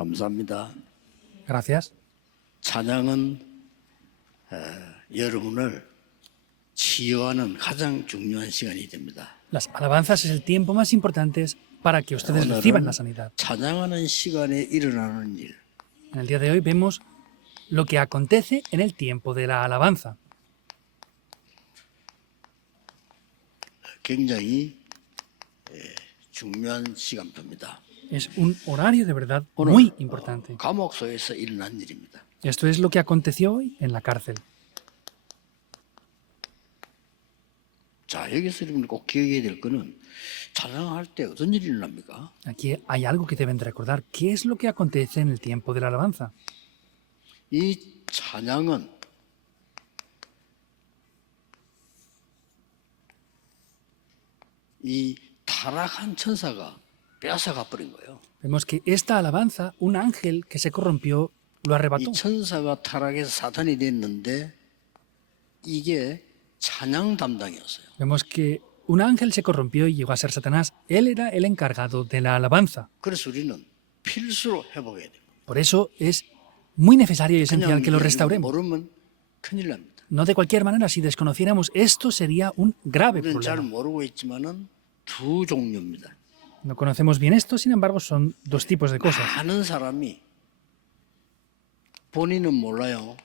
감사합니다. Gracias. 찬양은 여러분을 치유하는 가장 중요한 시간이 됩니다. Las alabanzas es el tiempo más importante para que ustedes reciban la sanidad. 찬양하는 시간에 일어나는 일, En el día de hoy vemos lo que acontece en el tiempo de la alabanza. 굉장히 중요한 시간표입니다. Es un horario de verdad muy importante. 감옥소에서 일어난 일입니다. Esto es lo que aconteció hoy en la cárcel. 자, 여기서 여러분 꼭 기억해야 될 거는 찬양할 때 어떤 일이 일어납니까? Aquí hay algo que deben de recordar. ¿Qué es lo que acontece en el tiempo de la alabanza? 이 찬양은 이 타락한 천사가 빼앗아가 버린 거예요. Vemos que esta alabanza, un ángel que se corrompió, lo arrebató. 이 천사가 타락해서 사탄이 됐는데 이게 찬양 담당이었어요. Vemos que un ángel se corrompió y llegó a ser Satanás. Él era el encargado de la alabanza. 그래서 우리는 필수로 회복해야 됩니다. Por eso es muy necesario y esencial 그냥 que lo 이걸 restauremos. 모르면 큰일 납니다. No de cualquier manera, si desconociéramos esto sería un grave 우리는 잘 problema. 모르고 있지만은 두 종류입니다. No conocemos bien esto, sin embargo, son dos tipos de cosas. 많은 사람이 본인은 몰라요.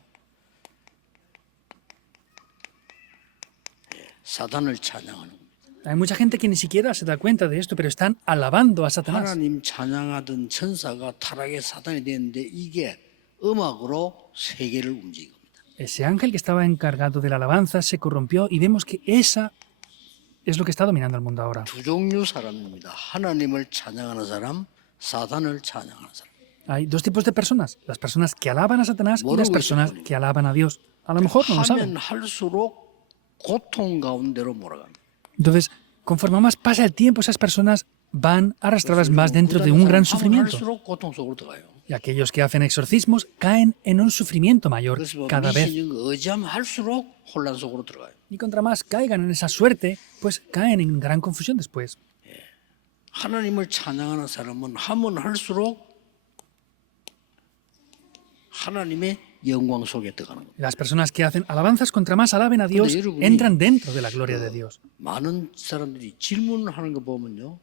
사단을 찬양하는 겁니다. Hay mucha gente que ni siquiera se da cuenta de esto, pero están alabando a Satanás. 하나님 찬양하던 천사가 타락의 사단이 됐는데 이게 음악으로 세계를 움직인 겁니다. Ese ángel que estaba encargado de la alabanza se corrompió y vemos que esa es lo que está dominando el mundo ahora. 두 종류 사람입니다. 하나님을 찬양하는 사람, 사단을 찬양하는 사람. Hay dos tipos de personas, las personas que alaban a Satanás y las personas que alaban a Dios. A lo mejor no lo saben. 하면 할수록 고통 가운데로 몰아갑니다. Entonces, conforme más pasa el tiempo, esas personas van arrastradas más dentro de un gran 하면 sufrimiento. 할수록 고통 속으로 들어가요. Y aquellos que hacen exorcismos caen en un sufrimiento mayor 그래서 cada vez. 미신인 의지하면 할수록 혼란 속으로 들어가요. Y contra más caigan en esa suerte, pues caen en gran confusión después. 하나님을 찬양하는 사람은 하면 할수록 하나님의 영광 속에 들어가는 겁니다. Las personas que hacen alabanzas contra más alaben a Dios, 근데 여러분이 entran dentro de la gloria de Dios. 많은 사람들이 질문을 하는 거 보면요.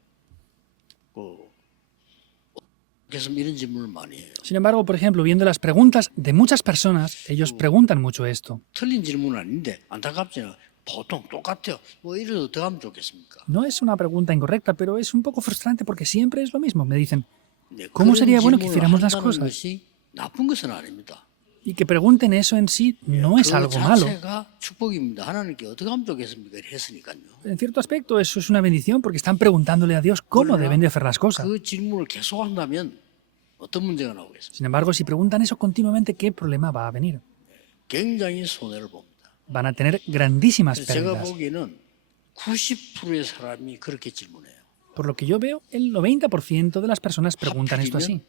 그래서 이런 질문을 많이 해요. Sin embargo, por ejemplo, viendo las preguntas de muchas personas, ellos preguntan mucho esto. 틀린 질문은 아닌데 안타깝지는 보통 똑같아요. 뭐 이래도 어떻게 하면 좋겠습니까? No es una pregunta incorrecta, pero es un poco frustrante porque siempre es lo mismo. Me dicen, 네, ¿cómo 그런 sería bueno que 질문을 hiciéramos las 한다는 cosas? 것이 나쁜 것은 아닙니다. Y que pregunten eso en sí no es 그 algo malo. 자체가 축복입니다. 하나님께 어떻게 하면 좋겠습니까? 했으니까요. En cierto aspecto eso es una bendición porque están preguntándole a Dios cómo deben de hacer las cosas. 그 질문을 계속 한다면 어떤 문제가 나오겠습니까? Sin embargo, si preguntan eso continuamente, ¿qué problema va a venir? 굉장히 손해를 봅니다. Van a tener grandísimas 제가 pérdidas. 보기에는 90%의 사람이 그렇게 질문해요. Por lo que yo veo, el 90% de las personas preguntan esto así.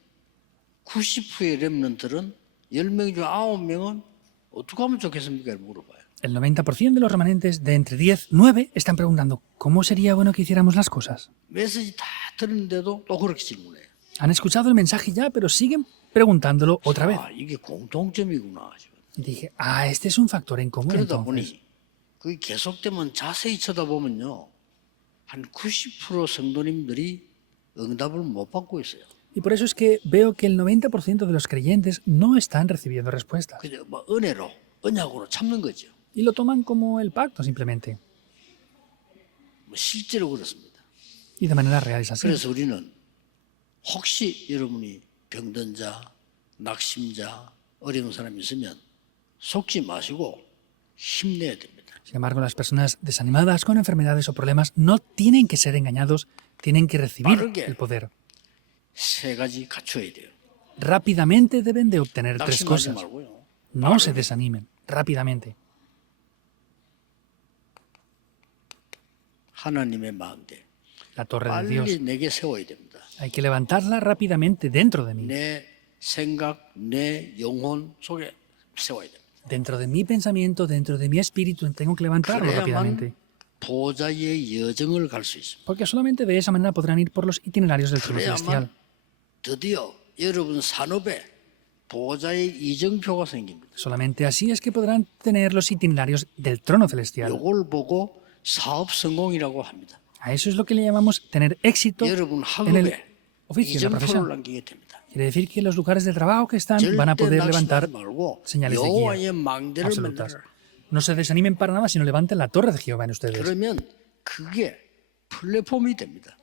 90%의 렘넌트는 10명 중 9명은 어떻게 하면 좋겠습니까? 물어봐요. El 90% de los remanentes de entre 10, 9 están preguntando ¿cómo sería bueno que hiciéramos las cosas? 메시지 다 들었는데도 또 그렇게 질문해요. Han escuchado el mensaje ya, pero siguen preguntándolo otra vez. 아, 이게 공통점이구나. Y dije, este es un factor en común 그러다 entonces. 보니 그게 계속되면 자세히 쳐다보면요. 한 90% 성도님들이 응답을 못 받고 있어요. Y por eso es que veo que el 90% de los creyentes no están recibiendo respuestas. 그냥 뭐 은혜로, 언약으로 참는 거죠. Y lo toman como el pacto simplemente. 뭐 실제로 그렇습니다. Y de manera real es así. 그래서 우리는 혹시 여러분이 병든 자, 낙심자, 어려운 사람이 있으면 속지 마시고 힘내야 됩니다. Sin embargo, las personas desanimadas con enfermedades o problemas no tienen que ser engañados, tienen que recibir el poder. 세 가지 갖춰야 돼요. Rápidamente deben de obtener tres 낙심하지 cosas. 말고요. No se desanimen, rápidamente. 하나님의 마음대 La torre de Dios. 빨리 내게 세워야 됩니다. Hay que levantarla rápidamente dentro de mí. 내 생각, 내 영혼 속에 세워야 됩니다. Dentro de mi pensamiento, dentro de mi espíritu, tengo que levantarlo rápidamente. 그래야만 보좌의 여정을 갈 수 있습니다. Porque solamente de esa manera podrán ir por los itinerarios del trono celestial. 그래야만 드디어 여러분 산업에 보호자의 이정표가 생깁니다. Solamente así es que podrán tener los itinerarios del trono celestial. 이걸 보고 사업 성공이라고 합니다. A eso es lo que le llamamos tener éxito 여러분 en el 학업에 oficio, en la 이정표를 profesión. 남기게 됩니다. Quiere decir que los lugares de trabajo que están van a 절대 poder 낙심하지 levantar 말고 señales de guía 여호와의 망대를 absolutas. 만들어라. No se desanimen para nada, sino levanten la torre de Jehová en ustedes. 그러면 그게 플랫폼이 됩니다.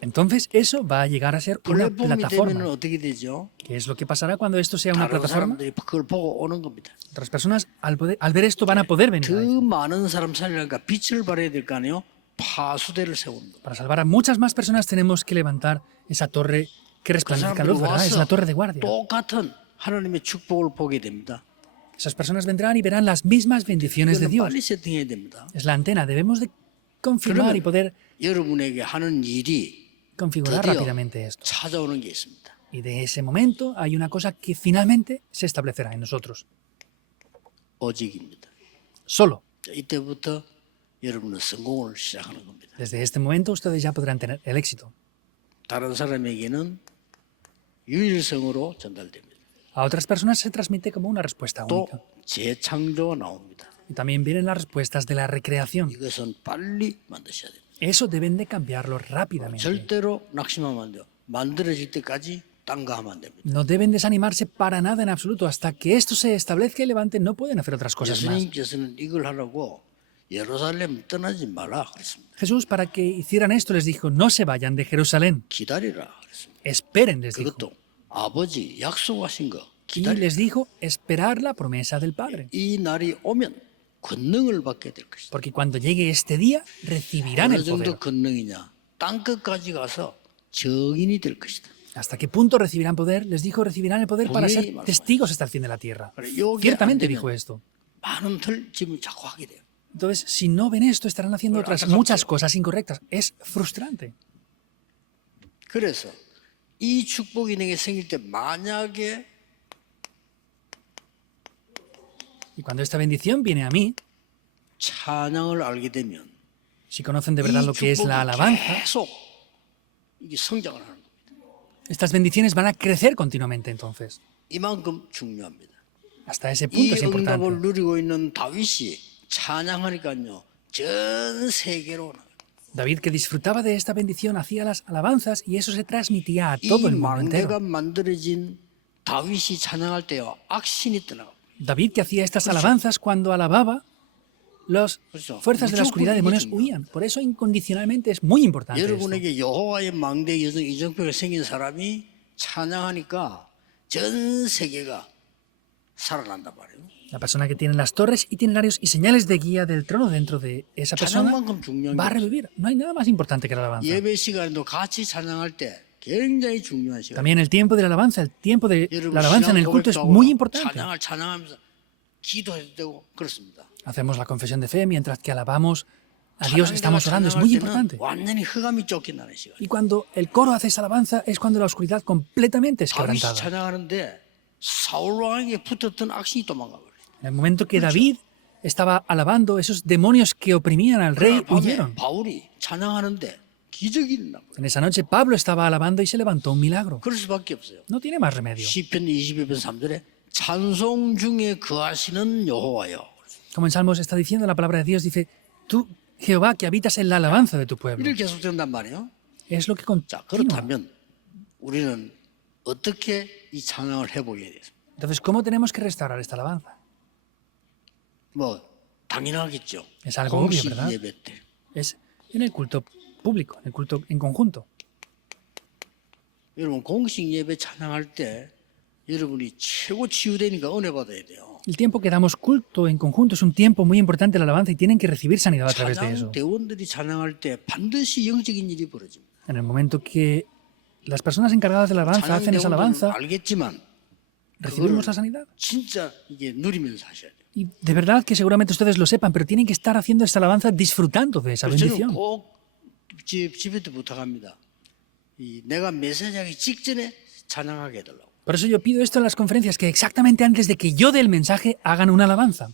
Entonces eso va a llegar a ser una 플랫폼이 되면 plataforma. 어떻게 되죠? ¿Qué es lo que pasará cuando esto sea una 다른 plataforma? 사람들이 그걸 보고 오는 겁니다. Otras personas al ver esto van a poder venir 그 ahí. 많은 사람 살리니까 빛을 발해야 될 거 아니에요? 파수대를 세우는 겁니다. Para salvar a muchas más personas tenemos que levantar esa torre que 그 resplandezca 사람들이 luz, ¿verdad? Es 와서 la torre de guardia. 똑같은 하나님의 축복을 보게 됩니다. Esas personas vendrán y verán las mismas bendiciones de 이거는 Dios. 빨리 세팅해야 됩니다. Es la antena, debemos de confirmar y poder 여러분에게 하는 일이 configurar 드디어 rápidamente esto. 찾아오는 게 있습니다. Y de ese momento hay una cosa que finalmente se establecerá en nosotros. 오직입니다. Solo. 자, 이때부터 여러분은 성공을 시작하는 겁니다. Desde este momento ustedes ya podrán tener el éxito. 다른 사람에게는 유일성으로 전달됩니다. A otras personas se transmite como una respuesta 또 única. 재창조가 나옵니다. Y también vienen las respuestas de la recreación. 이것은 빨리 만드셔야 됩니다. Eso deben de cambiarlo rápidamente. 절대로 낙심하면 안 돼요. 만들어질 때까지 딴 거 하면 안 됩니다. No deben desanimarse para nada en absoluto. Hasta que esto se establezca y levante, no pueden hacer otras cosas más. 예수님께서는 이걸 하라고 예루살렘 떠나지 마라 그랬습니다. Jesús, para que hicieran esto, les dijo, no se vayan de Jerusalén. 기다리라 그랬습니다. Esperen, les dijo. 그것도 아버지 약속하신 거 Y 기다리라. les dijo, esperar la promesa del Padre. 이 날이 오면 권능을 받게 될 것이다. Porque cuando llegue este día, recibirán 어느 el poder. 정도 권능이냐? 땅 끝까지 가서 증인이 될 것이다. ¿Hasta qué punto recibirán poder? Les dijo, recibirán el poder para ser testigos hasta el fin de la tierra. Ciertamente dijo esto. 많은 틀짐을 자꾸 하게 돼요. Entonces, si no ven esto, estarán haciendo otras muchas cosas incorrectas. Es frustrante. 그래서 이 축복이 내게 생길 때 만약에 Y cuando esta bendición viene a mí, 찬양을 알게 되면 si conocen de verdad 이 lo que es la 축복이 alabanza, 계속 이게 성장을 하는 겁니다. estas bendiciones van a crecer continuamente entonces. 이만큼 중요합니다. Hasta ese 이 punto es 응답을 importante. 누리고 있는 다윗이 찬양하니까요 전 세계로 나가요. David, que disfrutaba de esta bendición, hacía las alabanzas y eso se transmitía a todo 이 el mundo entero. 망대가 만들어진 다윗이 찬양할 때요 악신이 떠나가. David, que hacía estas alabanzas, cuando alababa, las fuerzas de la oscuridad, demonios, huían. Por eso, incondicionalmente, es muy importante esto. 여러분에게 여호와의 망대 이정표가 생긴 사람이 찬양하니까 전 세계가 살아난단 말이에요. La persona que tiene las torres, itinerarios y señales de guía del trono dentro de esa persona 찬양만큼 중요한 va a 게 revivir. No hay nada más importante que la alabanza. 예배 시간에도 같이 찬양할 때 굉장히 중요한 시간. También el tiempo de la alabanza, el tiempo de 여러분 la alabanza en el 신앙 culto es 고백도 muy 하고 importante. 찬양하면서 기도해도 되고 그렇습니다. Hacemos la confesión de fe mientras que alabamos a Dios, estamos orando, es 찬양할 muy 때는 importante. 완전히 흑암이 쫓겨나는 시간. Y cuando el coro hace esa alabanza es cuando la oscuridad completamente es 다윗이 quebrantada. 찬양하는데 사울 왕에게 붙었던 악신이 도망가 버렸어요. En el momento que David estaba alabando, esos demonios que oprimían al rey huyeron. 바울이 찬양하는데 기적이 일어나 버려요. En esa noche Pablo estaba alabando y se levantó un milagro. 그럴 수밖에 없어요. No tiene más remedio. 시편 22편 3절에 찬송 중에 거하시는 여호와여. Como en Salmos está diciendo la palabra de Dios, dice, tú, Jehová, que habitas en la alabanza de tu pueblo. 이를 계속된단 말이에요. Es lo que 자, continúa. 그렇다면 우리는 어떻게 이 찬양을 해보게 돼요? Entonces, ¿cómo tenemos que restaurar esta alabanza? 뭐 당연하겠죠. Es algo obvio, 공식 ¿verdad? 예배 때. Es en el culto público, en el culto en conjunto. 여러분 공식 예배 찬양할 때 여러분이 최고 치유되니까 은혜 받아야 돼요. El tiempo que damos culto en conjunto es un tiempo muy importante de la alabanza y tienen que recibir sanidad a través de 찬양 eso. 대원들이 찬양할 때 반드시 영적인 일이 벌어집니다. En el momento que las personas encargadas de la alabanza hacen esa 찬양 alabanza, 대원들은 알겠지만 recibimos la sanidad. 진짜 이게 누리면서 하셔야 돼요. Y de verdad que seguramente ustedes lo sepan, pero tienen que estar haciendo esta alabanza disfrutando de esa 저는 bendición. 꼭 집에도 부탁합니다. 이 내가 메시지하기 직전에 찬양하게 해달라고. Por eso yo pido esto en las conferencias, que exactamente antes de que yo dé el mensaje hagan una alabanza.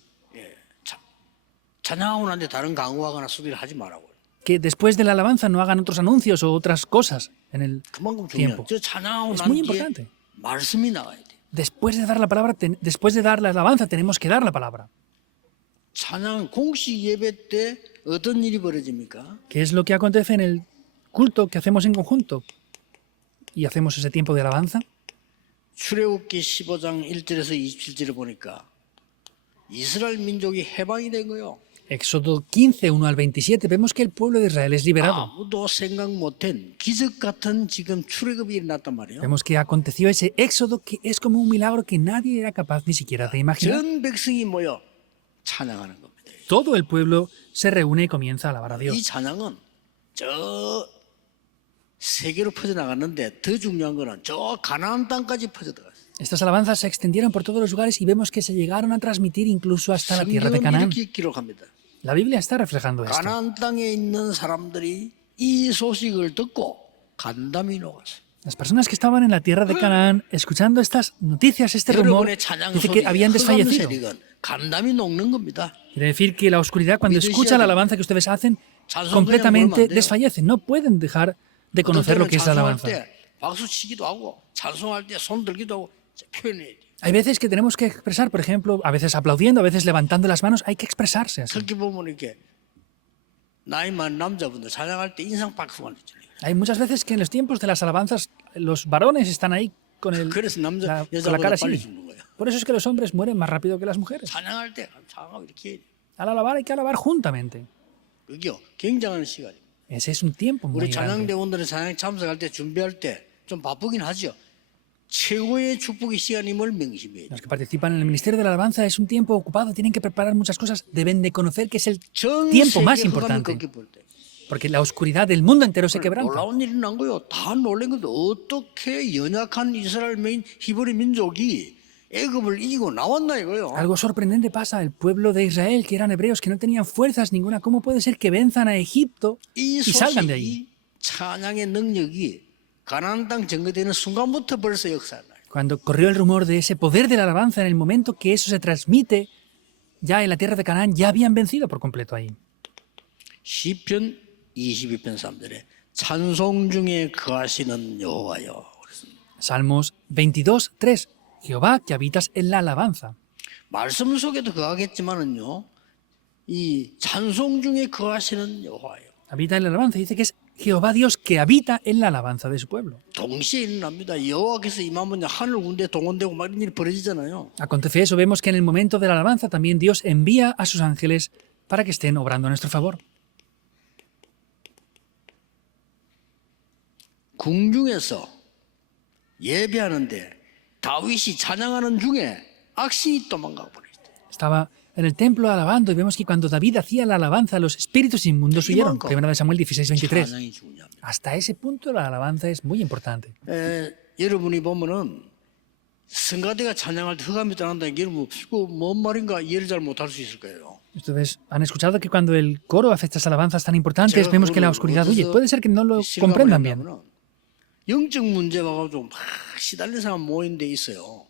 찬양하고 난데 다른 강구하거나 수비를 하지 말라고. Que después de la alabanza no hagan otros anuncios o otras cosas en el 그만큼 중요해요. tiempo. 저 찬양하고 Es 난 muy 뒤에 importante. 말씀이 나와야 돼. Después de dar la palabra, después de dar la alabanza, tenemos que dar la palabra. 찬양 공식 예배 때 어떤 일이 벌어집니까? ¿Qué es lo que acontece en el culto que hacemos en conjunto? Y hacemos ese tiempo de alabanza. 출애굽기 15장 1절에서 27절을 보니까 이스라엘 민족이 해방이 된 거요. Éxodo 15, 1 al 27, vemos que el pueblo de Israel es liberado. 아무도 생각 못한 기적 같은 지금 출애굽이 일어났단 말이에요. Vemos que aconteció ese éxodo que es como un milagro que nadie era capaz ni siquiera de imaginar. 전 백성이 모여 찬양하는 겁니다. Todo el pueblo se reúne y comienza a alabar a 이 Dios. 찬양은 저 세계로 퍼져나갔는데 더 중요한 거는 저 가나안 땅까지 퍼져나갔어요. Estas alabanzas se extendieron por todos los lugares y vemos que se llegaron a transmitir incluso hasta la tierra de Canaán. 이렇게 기록합니다. La Biblia está reflejando esto. 가나안 땅에 있는 사람들이 이 소식을 듣고 간담이 녹았어요. Las personas que estaban en la tierra de Canaán, escuchando estas noticias, este rumor, 여러분의 찬양 dice 속에 que habían desfallecido. 흑암세력은 간담이 녹는 겁니다. Quiere decir que la oscuridad, cuando escucha la alabanza que ustedes hacen, completamente desfallecen. No pueden dejar de conocer lo que es la alabanza. 박수 치기도 하고 찬송할 때 손 들기도 하고 표현해야 돼. Hay veces que tenemos que expresar, por ejemplo, a veces aplaudiendo, a veces levantando las manos, hay que expresarse así. 그렇게 보면 이렇게 나이 많은 남자분들 찬양할 때 인상 박수가 나잖아요. Hay muchas veces que en los tiempos de las alabanzas los varones están ahí con 그래서 남자 la 여자보다 cara 빨리 así. 죽는 거예요. Por eso es que los hombres mueren más rápido que las mujeres. 찬양할 때 찬양하고 이렇게 해야 돼. Al alabar hay que alabar juntamente. 그게요 굉장한 시간이에요. Ese es un tiempo muy 우리 grande. 찬양대원들은 찬양 참석할 때 준비할 때 좀 바쁘긴 하죠. 최고의 축복의 시간임을 명심해야 돼요. Los que participan en el ministerio de la alabanza es un tiempo ocupado, tienen que preparar muchas cosas, deben de conocer que es el 전 tiempo más 세계 흑암이 importante, 꺾여 볼 때. porque la oscuridad del mundo entero se quebranta. 놀라운 일이 난 거요. 다 놀란 것도 어떻게 연약한 이스라엘민 히브리 민족이 애굽을 이기고 나왔나 이거요. Algo sorprendente pasa, el pueblo de Israel, que eran hebreos, que no tenían fuerzas ninguna, ¿cómo puede ser que venzan a Egipto 이 y salgan de 소식이 allí? 찬양의 능력이 가나안 땅 증거되는 순간부터 벌써 역사를 나요. Cuando corrió el rumor de ese poder de la alabanza, en el momento que eso se transmite, ya en la tierra de Canaán, ya habían vencido por completo ahí. 시편 22편 3절에 찬송 중에 거하시는 여호와여. Salmos 22, 3. Jehová, que habitas en la alabanza. 말씀 속에도 거하겠지만은요. 이 찬송 중에 거하시는 여호와여. Habita en la alabanza. Dice que es Jehová Dios que habita en la alabanza de su pueblo. 동시에 일어납니다. 여호와께서 임하면 하늘 군대 동원되고 막 이런 일이 벌어지잖아요. Acontece eso, vemos que en el momento de la alabanza también Dios envía a sus ángeles para que estén obrando a nuestro favor. 궁중에서 예배하는데 다윗이 찬양하는 중에 악신이 도망가 버렸어요. Estaba en el templo alabando y vemos que cuando David hacía la alabanza, los espíritus inmundos huyeron. 1 Samuel 16, 23. 찬양이 중요합니다. Hasta ese punto la alabanza es muy importante. 여러분이 보면은 성가대가 찬양할 때 흑암이 떠난다는 게 여러분 그뭔 말인가 이해를 잘 못할 수 있을 거예요. Ustedes han escuchado que cuando el coro hace estas alabanzas tan importantes, vemos que la oscuridad huye. Puede ser que no lo comprendan bien. 영적 문제 와가지고 막 시달린 사람 모인 데 있어요.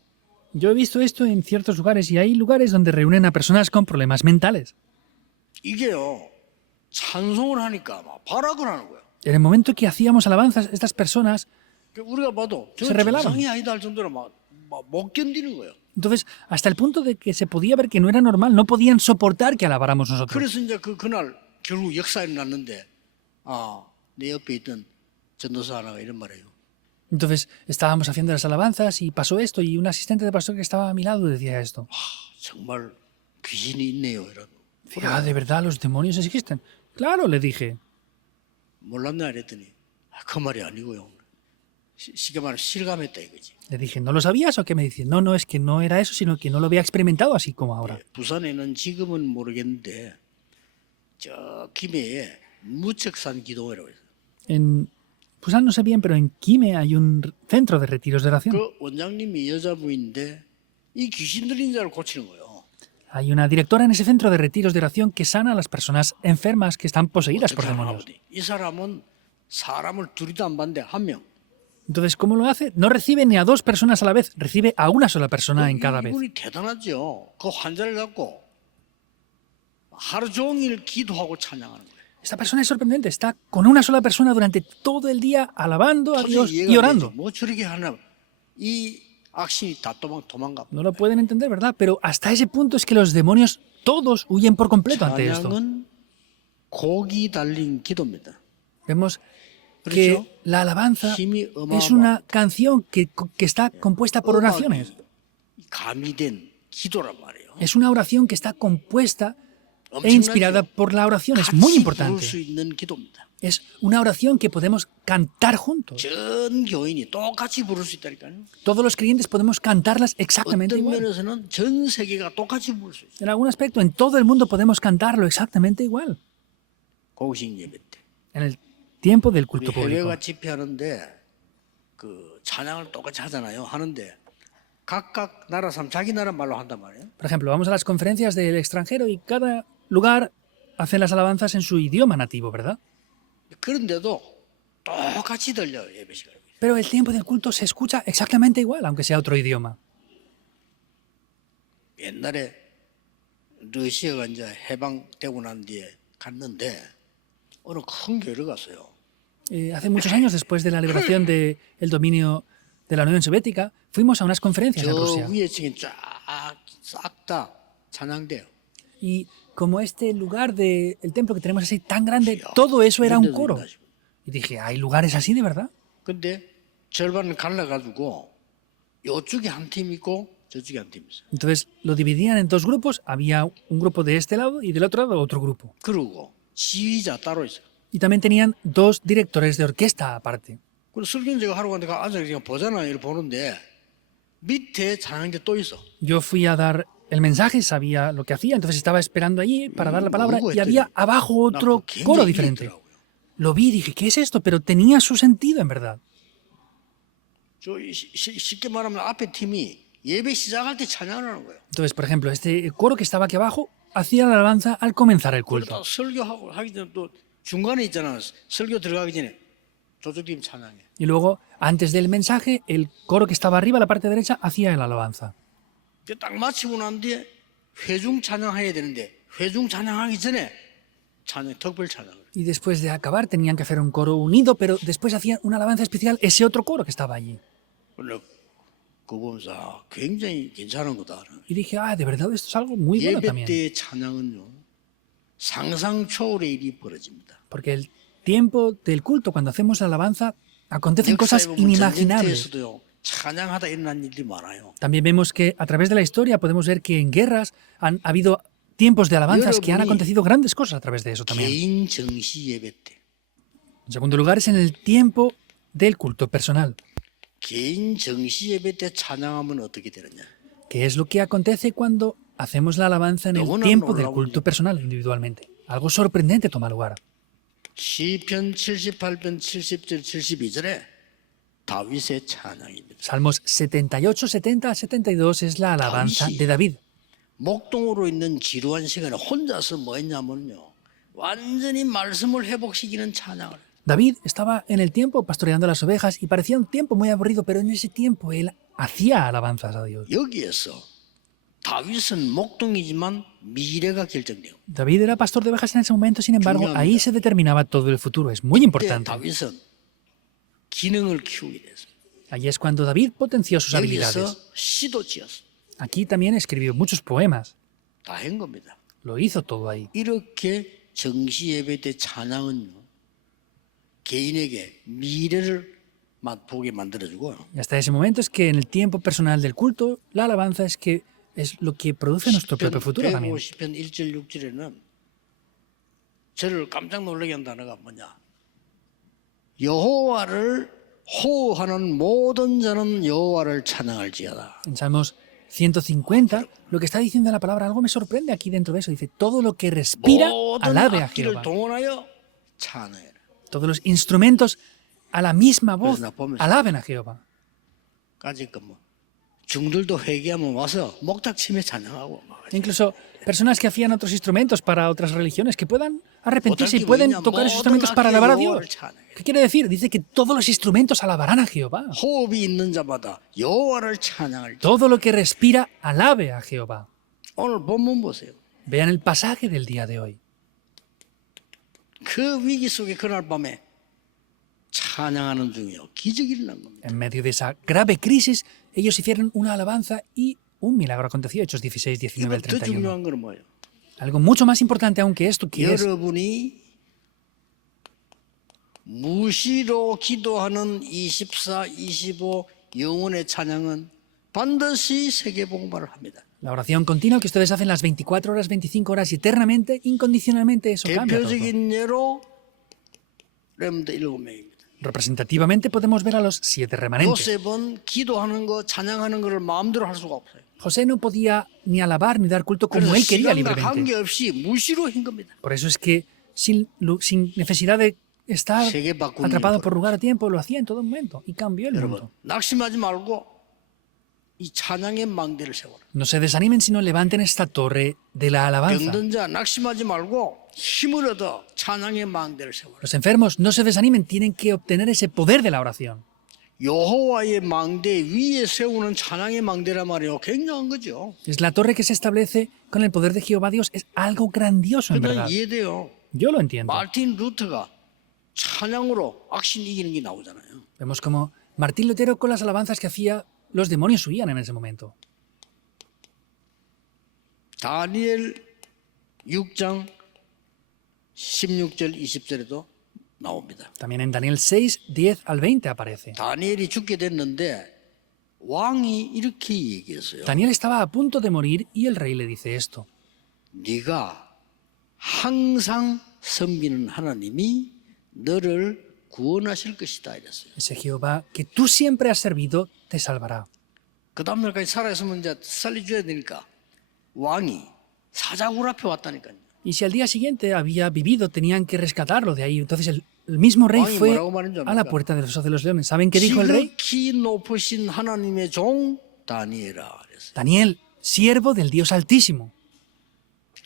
Yo he visto esto en ciertos lugares y hay lugares donde reúnen a personas con problemas mentales. 이게요 찬송을 하니까 막 발악을 하는 거예요. En el momento que hacíamos alabanzas, estas personas, 우리가 봐도 저 Se rebelaban. 정상이 아니다 할 정도로 막 못 견디는 거예요. entonces, hasta el punto de que se podía ver que no era normal, no podían soportar que alabáramos nosotros. 그래서 이제 그날 결국 역사에 났는데 내 옆에 있던 전도사 하나가 이런 말이에요. Entonces, estábamos haciendo las alabanzas y pasó esto y un asistente de pastor que estaba a mi lado decía esto. 정말 귀신이 있네요. 이런. Decía, ¿de verdad los demonios existen? Claro, le dije. 몰랐나 이랬더니 그 말이 아니고요. 쉽게 말하면 실감했다 이거지. Le dije, ¿no lo sabías o qué? Me dice, no, no, es que no era eso, sino que no lo había experimentado así como ahora. 부산에는 지금은 모르겠는데 저 김해에 무척산 기도회라고 있어요. En Busan no sé bien, pero en Quime hay un centro de retiros de oración. 그 원장님이 여자분인데 이 귀신 들린 자를 고치는 거예요. Hay una directora en ese centro de retiros de oración que sana a las personas enfermas que están poseídas por 어떻게 demonios. 하나 이 사람은 사람을 둘이도 안 봤는데 한 명. Entonces, ¿cómo lo hace? No recibe ni a dos personas a la vez, recibe a una sola persona en cada vez. 이분이 대단하죠. 그 환자를 갖고 하루 종일 기도하고 찬양하는 거예요. Esta persona es sorprendente, está con una sola persona durante todo el día alabando a Dios y orando. 뭐 저렇게 하나 이 악신이 다 도망가. No lo pueden entender, ¿verdad? Pero hasta ese punto es que los demonios todos huyen por completo ante esto. 찬양은 곡이 달린 기도입니다. Vemos 그렇죠? que la alabanza 힘이 es una canción que está compuesta por oraciones. 가미된 기도란 말이에요. Es una oración que está compuesta e 엄청나죠? inspirada por la oración. Es muy 같이 부를 importante. 수 있는 기도입니다. Es una oración que podemos cantar juntos. 전 교인이 똑같이 부를 수 있다니까요. Todos los creyentes podemos cantarlas exactamente 어떤 igual. 면에서는 전 세계가 똑같이 부를 수 있어요. En algún aspecto, en todo el mundo podemos cantarlo exactamente igual. 공식 예배 때. En el tiempo del 우리 culto público. 해외가 집회하는데 그 찬양을 똑같이 하잖아요. 하는데 각각 나라 사람 자기 나라 말로 한단 말이에요. Por ejemplo, vamos a las conferencias del extranjero y cada lugar hace las alabanzas en su idioma nativo, ¿verdad? 그런데도 똑같이 들려요, 예배 시간에. Pero el tiempo del culto se escucha exactamente igual, aunque sea otro idioma. 옛날에 러시아가 이제 해방되고 난 뒤에 갔는데 어느 큰 교회를 갔어요. Hace muchos años, después de la liberación del dominio de la Unión Soviética, fuimos a unas conferencias en 저 Rusia. 위에 층이 싹 다 찬양돼요. Y como este lugar del templo que tenemos así tan grande, todo eso era un coro. Y dije, ¿hay lugares así de verdad? 근데 절반을 갈라가지고 이쪽에 한 팀 있고 저쪽에 한 팀 있어요. Entonces lo dividían en dos grupos, había un grupo de este lado y del otro lado otro grupo. 그리고 지휘자 따로 있어요. Y también tenían dos directores de orquesta aparte. 그리고 설교제가 하러 갔는데 앉아서 그냥 보잖아요. 이렇게 보는데 밑에 찬양대 또 있어. Yo fui a dar el mensaje, sabía lo que hacía, entonces estaba esperando allí para dar la palabra y había abajo otro coro diferente. Lo vi y dije, ¿qué es esto? Pero tenía su sentido en verdad. 저 쉽게 말하면 앞에 팀이 예배 시작할 때 찬양을 하는 거예요. Entonces, por ejemplo, este coro que estaba aquí abajo hacía la alabanza al comenzar el 그리고 culto. 또 설교하고 하기 전에 또 중간에 있잖아. 설교 들어가기 전에 저쪽 팀 찬양해. Y luego, antes del mensaje, el coro que estaba arriba, la parte derecha, hacía la alabanza. 딱 마치고 난 뒤에 회중 찬양해야 되는데 회중 찬양하기 전에 특별 찬양을. Y después de acabar tenían que hacer un coro unido, pero después hacían una alabanza especial ese otro coro que estaba allí. 원래 그거 보면서 굉장히 괜찮은 거다. Y dije, de verdad, esto es algo muy bueno 예배 también. 때의 찬양은요 상상 초월의 일이 벌어집니다. Porque el tiempo del culto, cuando hacemos la alabanza, acontecen cosas 역사에 보면 inimaginables. 전쟁터에서도요 찬양하다 일어난 일이 많아요. También vemos que a través de la historia podemos ver que en guerras ha habido tiempos de alabanzas que han acontecido grandes cosas a través de eso también. 개인 정시 예배 때 En segundo lugar, es en el tiempo del culto personal. 개인 정시 예배 때 찬양하면 어떻게 되느냐? ¿Qué es lo que acontece cuando hacemos la alabanza en el tiempo del culto personal individualmente? Algo sorprendente toma lugar. 시편 78편 70절 72절에 다윗의 찬양입니다. Salmos 78, 70, 72 es la alabanza de David. 목동으로 있는 지루한 시간에 혼자서 뭐 했냐면요. 완전히 말씀을 회복시키는 찬양을. David estaba en el tiempo pastoreando las ovejas y parecía un tiempo muy aburrido, pero en ese tiempo él hacía alabanzas a Dios. 여기에서 다윗은 목동이지만 미래가 결정돼요. David era pastor de ovejas en ese momento, sin embargo, ahí se determinaba todo el futuro. Es muy 그때 importante. 다윗은 기능을 키우게 됐어요. Allí es cuando David potenció sus 여기서 habilidades. 시도 지었어. Aquí también escribió muchos poemas. 다 한 겁니다. Lo hizo todo ahí. 이렇게 정시 예배 때 찬양은요. 개인에게 미래를 맛보게 만들어주고 Y hasta ese momento es que en el tiempo personal del culto, la alabanza es que es lo que produce nuestro propio futuro también. 150편 1절 6절에는 저를 깜짝 놀라게 한 단어가 뭐냐? 여호와를 호하는 모든 자는 여호와를 찬양할지어다. En Salmos 150, lo que está diciendo la palabra, algo me sorprende aquí dentro de eso. Dice, todo lo que respira, 모든 alabe a 악기를 Jehová. 동원하여 찬양해라. Todos los instrumentos a la misma voz 그래서 나 보면서 alaben a Jehová. 까짓 뭐 중들도 회개하면 와서 목탁 치며 찬양하고 막. Incluso personas que hacían otros instrumentos para otras religiones que puedan arrepentirse y 어떻게 pueden 보이냐? tocar esos 모든 instrumentos para alabar a 악기가 Dios. 여호와를 찬양해. ¿Qué quiere decir? Dice que todos los instrumentos alabarán a Jehová. 호흡이 있는 자마다 여호와를 찬양할지. Todo lo que respira, alabe a Jehová. 오늘 본문 보세요. Vean el pasaje del día de hoy. 그 위기 속에 그날 밤에 찬양하는 중이요. 기적이 일어난 겁니다. En medio de esa grave crisis, ellos hicieron una alabanza y un milagro aconteció, Hechos 16, 19 al 더 31. 중요한 건 뭐예요? Algo mucho más importante aún que esto, que es 여러분이 무시로 기도하는 24, 25 영혼의 찬양은 반드시 세계복음화를 합니다. la oración continua que ustedes hacen las 24 horas, 25 horas y eternamente, incondicionalmente, eso cambia todo. 대표적인 예로 렘드 7명입니다. Representativamente podemos ver a los 7 remanentes. 요셉은 기도하는 거, 찬양하는 것을 마음대로 할 수가 없어요. José no podía ni alabar ni dar culto como 그래서 él quería 시간과 libremente. 관계없이 무시로 한 겁니다. Por eso es que sin necesidad de estar 세계 바꾸는 atrapado 일이 por lugar o tiempo, lo hacía en todo momento y cambió el 여러분 mundo. 낙심하지 말고 이 찬양의 망대를 세워라. No se desanimen, sino levanten esta torre de la alabanza. 병든 자 낙심하지 말고 힘을 얻어 찬양의 망대를 세워라. Los enfermos no se desanimen, tienen que obtener ese poder de la oración. 여호와의 망대 위에 세우는 찬양의 망대란 말이에요. 굉장한 거죠. Es la torre que se establece con el poder de Jehová Dios. Es algo grandioso en 그러나 verdad. 이해돼요. Yo lo entiendo. 마틴 루터가 찬양으로 악신 이기는 게 나오잖아요. Vemos como Martín Lutero con las alabanzas que hacía, los demonios huían en ese momento. 다니엘 6장 16절 20절에도 나옵니다. También en Daniel 6, 10 al 20 aparece. 다니엘이 죽게 됐는데 왕이 이렇게 얘기했어요. Daniel estaba a punto de morir y el rey le dice esto. 네가 항상 섬기는 하나님이 너를 구원하실 것이다 이랬어요. Ese Jehová que tú siempre has servido te salvará. 그 다음날까지 살아있으면 이제 살려줘야 되니까 왕이 사자굴 앞에 왔다니까요. Y si al día siguiente había vivido, tenían que rescatarlo de ahí. Entonces el mismo rey 왕이 fue 뭐라고 말한 줄 a la 압니까? puerta del foso de los leones. ¿Saben qué dijo el rey? 지극히 높으신 하나님의 종 다니엘아 그랬어요. Daniel, siervo del Dios Altísimo.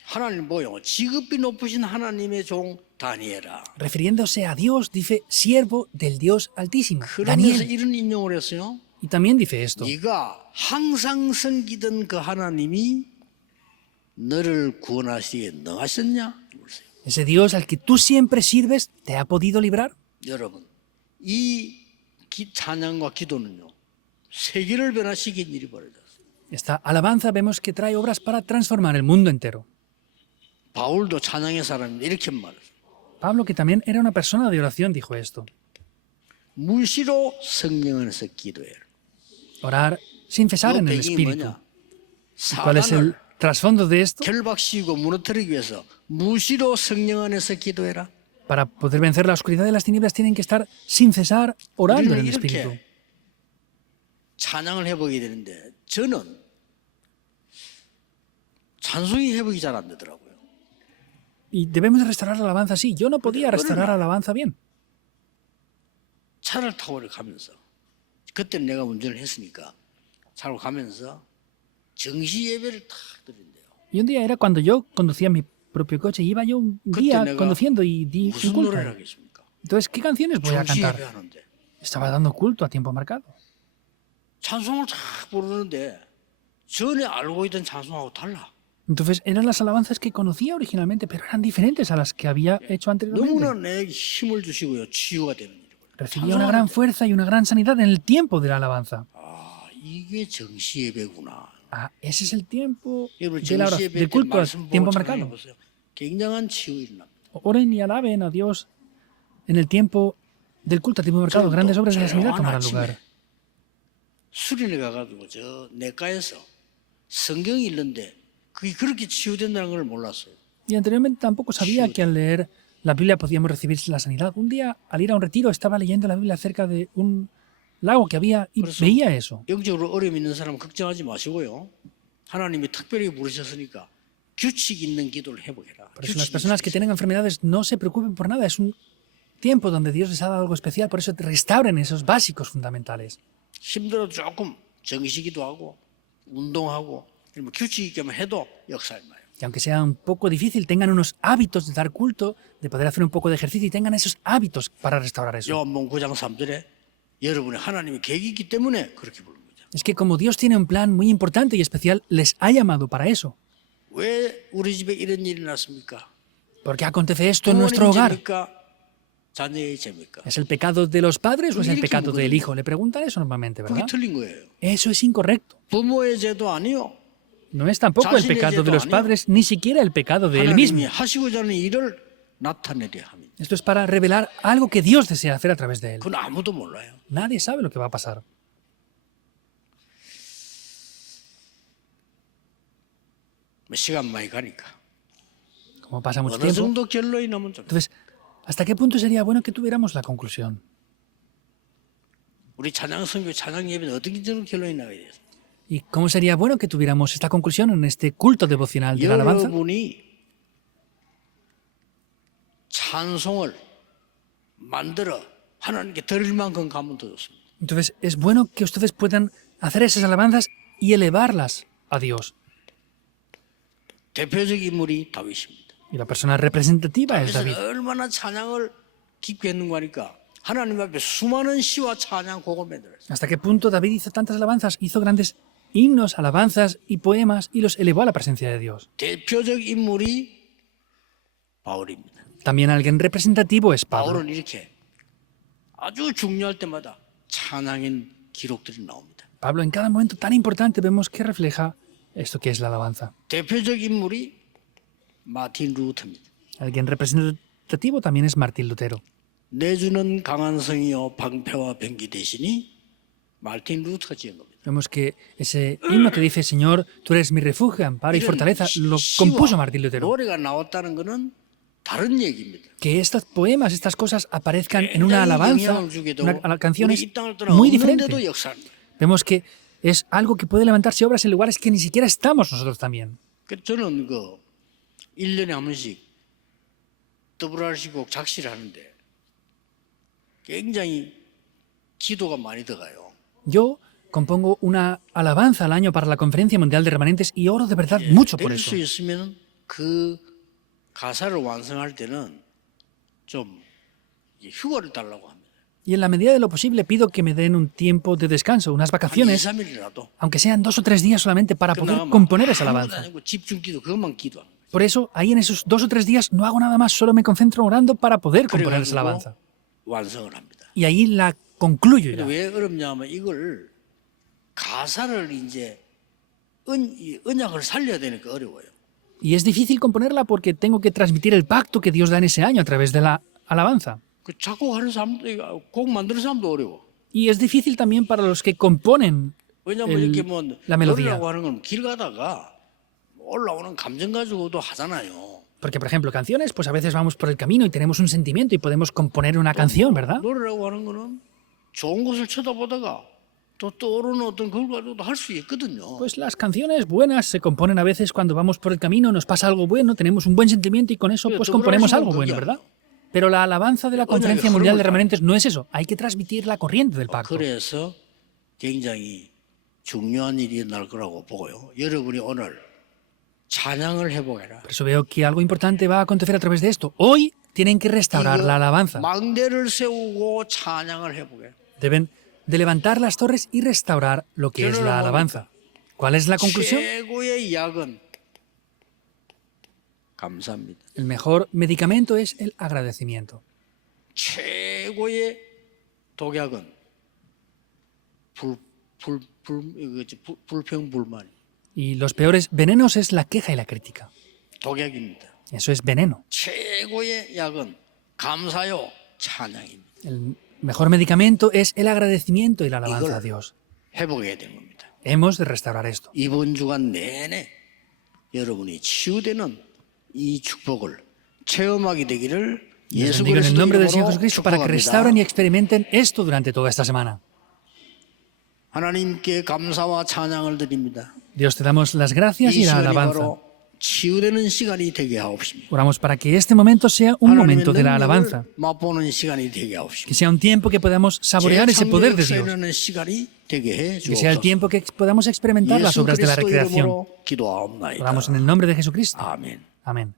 하나님 뭐요? 지극히 높으신 하나님의 종 다니엘아. Refiriéndose a Dios, dice siervo del Dios Altísimo. 그러면서 Daniel. 이런 인용을 했어요. Y también dice esto. 네가 항상 섬기던 그 하나님이 너를 구원하시기에 능하셨냐? Ese Dios al que tú siempre sirves, ¿te ha podido librar? 여러분, 이 찬양과 기도는요, 세계를 변화시킨 일이 벌어졌어요. Esta alabanza vemos que trae obras para transformar el mundo entero. 바울도 찬양의 사람인데 이렇게 말했어요. Pablo, que también era una persona de oración, dijo esto. 무시로 성령 안에서 기도해라. Orar sin cesar 이 en el 배경이 Espíritu. 뭐냐? ¿Cuál es el 사단을 trasfondo de esto? 결박시키고 무너뜨리기 위해서 무시로 성령 안에서 기도해라. Para poder vencer la oscuridad de las tinieblas tienen que estar sin cesar orando en 우리는 el Espíritu. 이렇게 찬양을 해보게 되는데 저는 찬송이 회복이 잘 안 되더라고요. Y debemos de restaurar la alabanza así. Yo no podía restaurar la alabanza bien. 차를 타고 가면서 그때 내가 운전을 했으니까 차로 가면서 정시 예배를 탁 드린대요. Y un día era cuando yo conducía mi propio coche. Iba yo un día 내가 conduciendo y di un 무슨 culto. 노래를 하겠습니까? Entonces, ¿qué canciones voy a 정시 cantar? 예배하는데 Estaba dando culto a tiempo marcado. 찬송을 탁 부르는데 전에 알고 있던 찬송하고 달라. Entonces, eran las alabanzas que conocía originalmente, pero eran diferentes a las que había hecho 너무나 anteriormente. 내게 힘을 주시고요. 치유가 되는 일이에요. Recibía una gran fuerza y una gran sanidad en el tiempo de la alabanza. 아, 이게 정시 예배구나. Ah, ese es el tiempo 여러분 de la 정시 oración, 예배 del 때 culto a 말씀 tiempo 보고 marcado. 찬양해 보세요. 굉장한 치유 일어납니다. Oren y alaben a Dios en el tiempo del culto a tiempo marcado. Grandes obras de la sanidad tomarán lugar. 수련회 가가지고 저 내과에서 성경이 읽는데 그게 그렇게 치유된다는 걸 몰랐어요. Y anteriormente tampoco sabía que al leer la Biblia podíamos recibir la sanidad. Un día, al ir a un retiro, estaba leyendo la Biblia acerca de un lago que había y 그래서 veía eso. 영적으로 어려움 있는 사람 걱정하지 마시고요. 하나님이 특별히 부르셨으니까 규칙 있는 기도를 해보게라. Por eso las personas que tienen enfermedades no se preocupen por nada. Es un tiempo donde Dios les ha dado algo especial. Por eso restauren esos básicos fundamentales. 힘들어도 조금 정시기도 하고 운동하고 이러면 규칙 있게 해도 역사를 봐요. Y aunque sea un poco difícil, tengan unos hábitos de dar culto, de poder hacer un poco de ejercicio y tengan esos hábitos para restaurar eso. 요한복음 9장 3절에 여러분의 하나님의 계획이 있기 때문에 그렇게 부른 거죠. Es que como Dios tiene un plan muy importante y especial, les ha llamado para eso. 왜 우리 집에 이런 일이 났습니까? ¿Por qué acontece esto en nuestro hogar? 부모님 죄입니까? 자녀의 죄입니까? ¿Es el pecado de los padres o es el pecado del hijo? Le preguntan eso normalmente, 그게 ¿verdad? 틀린 거예요. Eso es incorrecto. 부모의 죄도 아니요. No es tampoco el pecado de los padres, ni siquiera el pecado de él mismo. 하나님이 하시고자 하는 일을 나타내려 합니다. Esto es para revelar algo que Dios desea hacer a través de él. 그건 아무도 몰라요. Nadie sabe lo que va a pasar. 시간 많이 가니까. Como pasa mucho 어느 tiempo. 정도 결론이 나면 좀. Entonces, ¿hasta qué punto sería bueno que tuviéramos la conclusión? 우리 찬양 선교 찬양 예배는 어떻게 정도 결론이 나가야 돼요? ¿Y cómo sería bueno que tuviéramos esta conclusión en este culto devocional de la alabanza? 여러분이 찬송을 만들어 하나님께 드릴 만큼 가면 더 좋습니다. Entonces, es bueno que ustedes puedan hacer esas alabanzas y elevarlas a Dios. 대표적 인물이 다윗입니다. Y la persona representativa es 다윗은 David. 얼마나 찬양을 깊게 했는가 하니까 하나님 앞에 수많은 시와 찬양 곡을 만들었어요. ¿Hasta qué punto David hizo tantas alabanzas? Hizo grandes himnos, alabanzas y poemas y los elevó a la presencia de Dios. 대표적 인물이 바울입니다. También alguien representativo es Pablo. 바울은 이렇게 아주 중요할 때마다 찬양인 기록들이 나옵니다. Pablo en cada momento tan importante vemos que refleja esto que es la alabanza. 대표적 인물이 마틴 루터입니다. Alguien representativo también es Martín Lutero. 내주는 강한 성이요 방패와 병기 대신이 마틴 루터가 지은 겁니다. Vemos que ese himno que dice, Señor, tú eres mi refugio, amparo y fortaleza, lo compuso Martín Lutero. 노래가 나왔다는 것은 다른 얘기입니다. Que estos poemas, estas cosas aparezcan en una alabanza, una canción es muy diferente. Vemos que es algo que puede levantarse obras en lugares que ni siquiera estamos nosotros también. 저는 1년에 한 번씩 WRC곡 작시를 하는데 굉장히 기도가 많이 들어가요. Yo compongo una alabanza al año para la Conferencia Mundial de Remanentes y oro de verdad mucho por 될 eso. 수 있으면 그 가사를 완성할 때는 좀 휴가를 달라고 합니다. Y en la medida de lo posible pido que me den un tiempo de descanso, unas 한 2, vacaciones, 3일이라도 aunque sean 2 o 3 días solamente para poder componer esa alabanza. 집중 기도 그것만 기도하는 거예요. Por eso, ahí en esos 2 o 3 días no hago nada más, solo me concentro orando para poder componer esa alabanza. 완성을 합니다. Y ahí la concluyo 근데 ya. 왜 어렵냐면 이걸 가사를 이제 언약을 살려야 되니까 어려워요. Y es difícil componerla porque tengo que transmitir el pacto que Dios da en ese año a través de la alabanza. 그 작곡하는 사람도 곡 만드는 사람도 어려워. Y es difícil también para los que componen 왜냐면 이렇게 뭐 la melodía. 노래라고 하는 건 길 가다가 올라오는 감정 가지고도 하잖아요. Porque, por ejemplo, canciones, pues a veces vamos por el camino y tenemos un sentimiento y podemos componer una canción, ¿verdad? 노래라고 하는 거는 좋은 곳을 쳐다보다가 또 떠오르는 어떤 걸 가지고도 할 수 있거든요. Pues las canciones buenas se componen a veces cuando vamos por el camino, nos pasa algo bueno, tenemos un buen sentimiento y con eso pues componemos algo bueno, ¿verdad? Pero la alabanza de la Conferencia Mundial de Remanentes no es eso, hay que transmitir la corriente del pacto. 그래서 굉장히 중요한 일이 날 거라고 보고요. 여러분이 오늘 찬양을 회복해라. Por eso veo que algo importante va a acontecer a través de esto. Hoy tienen que restaurar la alabanza. 망대를 세우고 찬양을 회복해. Deben de levantar las torres y restaurar lo que es la alabanza. ¿Cuál es la conclusión? 최고의 약은 감사합니다. El mejor medicamento es el agradecimiento. 최고의 독약은 불평불만. Y los peores venenos es la queja y la crítica. 독약입니다. Eso es veneno. 최고의 약은 감사요 찬양입니다. El mejor medicamento es el agradecimiento y la alabanza a Dios. 회복해야 되는 겁니다. Hemos de restaurar esto. 이번 주간 내내 여러분이 치유되는 이 축복을 체험하게 되기를 Les 예수 bendigo en el 그리스도 nombre del Señor 이름으로 Jesucristo para que restauren y 축복합니다. experimenten esto durante toda esta semana. 하나님께 감사와 찬양을 드립니다. Dios, te damos las gracias 이 y la 시간이 alabanza. 바로 치유되는 시간이 되게 하옵시며 Oramos para que este momento sea un momento de la alabanza, 능력을 맛보는 시간이 되게 하옵시며 que sea un tiempo que podamos saborear ese poder de Dios, 재창조의 시간이 되게 해 que sea el 주옵소서. tiempo que podamos experimentar las 예수 obras de la 그리스도 recreación. 이름으로 기도하옵나이다. Oramos en el nombre de Jesucristo. 아멘. Amén.